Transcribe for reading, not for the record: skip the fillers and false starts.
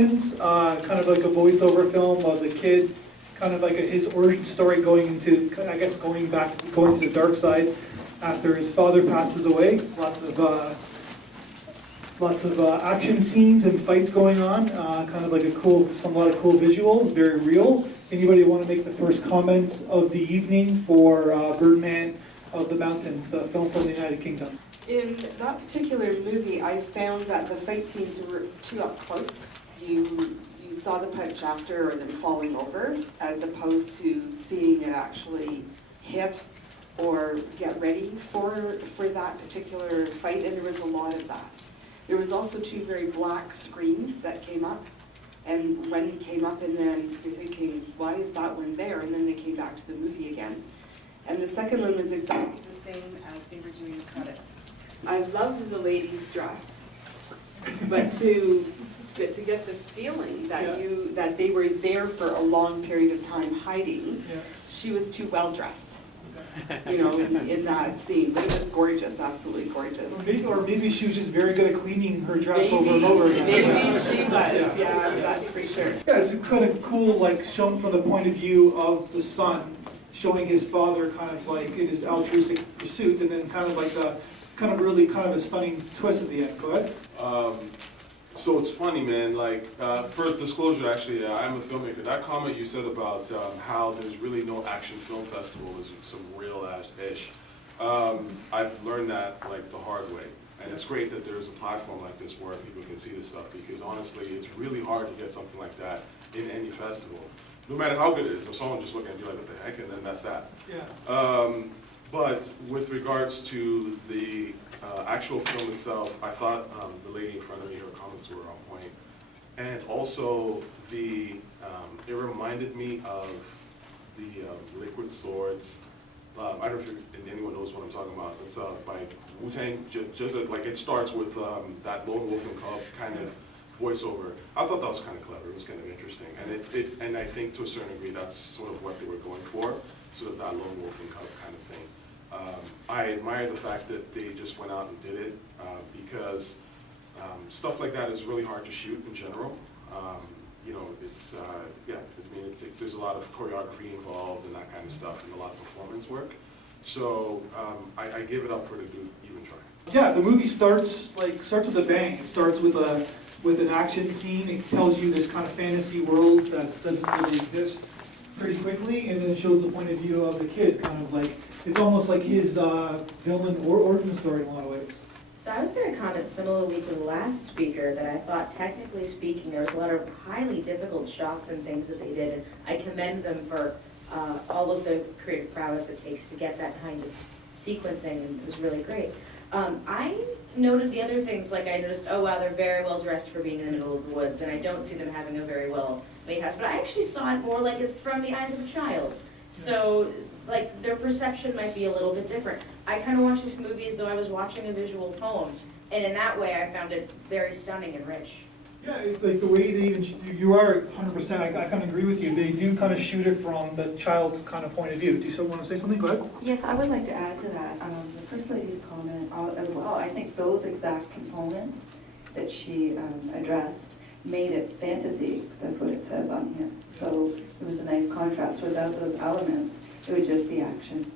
Mountains, kind of like a voiceover film of the kid, kind of like his origin story going into, I guess, going to the dark side after his father passes away. Lots of action scenes and fights going on. Kind of like a lot of cool visuals, very real. Anybody want to make the first comment of the evening for Birdman of the Mountains, the film from the United Kingdom? In that particular movie, I found that the fight scenes were too up close. You saw the punch after or them falling over, as opposed to seeing it actually hit or get ready for that particular fight, and there was a lot of that. There was also two very black screens that came up, and one came up and then you're thinking, why is that one there? And then they came back to the movie again. And the second one was exactly the same as they were doing the credits. I loved the lady's dress, but to get the feeling that that they were there for a long period of time hiding, she was too well dressed. In that scene, but it was gorgeous, absolutely gorgeous. Or maybe she was just very good at cleaning her dress over and over again. Maybe she was, yeah, that's for sure. Yeah, it's kind of cool, like shown from the point of view of the son, showing his father kind of like in his altruistic pursuit, and then kind of like a stunning twist at the end. Go ahead. So it's funny, man, like, first disclosure, actually, I'm a filmmaker. That comment you said about how there's really no action film festival is some real-ass ish. I've learned that, like, the hard way. And it's great that there's a platform like this where people can see this stuff, because honestly, it's really hard to get something like that in any festival. No matter how good it is, if someone just looking at you like, what the heck, and then that's that. Yeah. But with regards to the actual film itself, I thought the lady in front of me, her comments were on point. And also, it reminded me of the Liquid Swords. I don't know if anyone knows what I'm talking about. It's by Wu-Tang, like it starts with that lone wolf and cub kind of voiceover. I thought that was kind of clever. It was kind of interesting, and I think to a certain degree that's sort of what they were going for, sort of that lone wolf and cub kind of thing. I admire the fact that they just went out and did it because stuff like that is really hard to shoot in general. It's there's a lot of choreography involved and that kind of stuff, and a lot of performance work. So I give it up for the dude even trying. Yeah, the movie starts with a bang. It starts with an action scene. It tells you this kind of fantasy world that doesn't really exist pretty quickly, and then it shows the point of view of the kid, kind of like, it's almost like his villain or origin story in a lot of ways. So I was going to comment similarly to the last speaker that I thought, technically speaking, there was a lot of highly difficult shots and things that they did, and I commend them for all of the creative prowess it takes to get that kind of sequencing, and it was really great. I noted the other things, like I noticed, oh wow, they're very well dressed for being in the middle of the woods, and I don't see them having a very well made house, but I actually saw it more like it's from the eyes of a child. So, like, their perception might be a little bit different. I kind of watched this movie as though I was watching a visual poem, and in that way I found it very stunning and rich. Yeah, like the way they even, you are 100%, I kind of agree with you. They do kind of shoot it from the child's kind of point of view. Do you still want to say something? Go ahead. Yes, I would like to add to that. The First Lady's comment as well. I think those exact components that she addressed made it fantasy. That's what it says on here. So it was a nice contrast. Without those elements, it would just be action.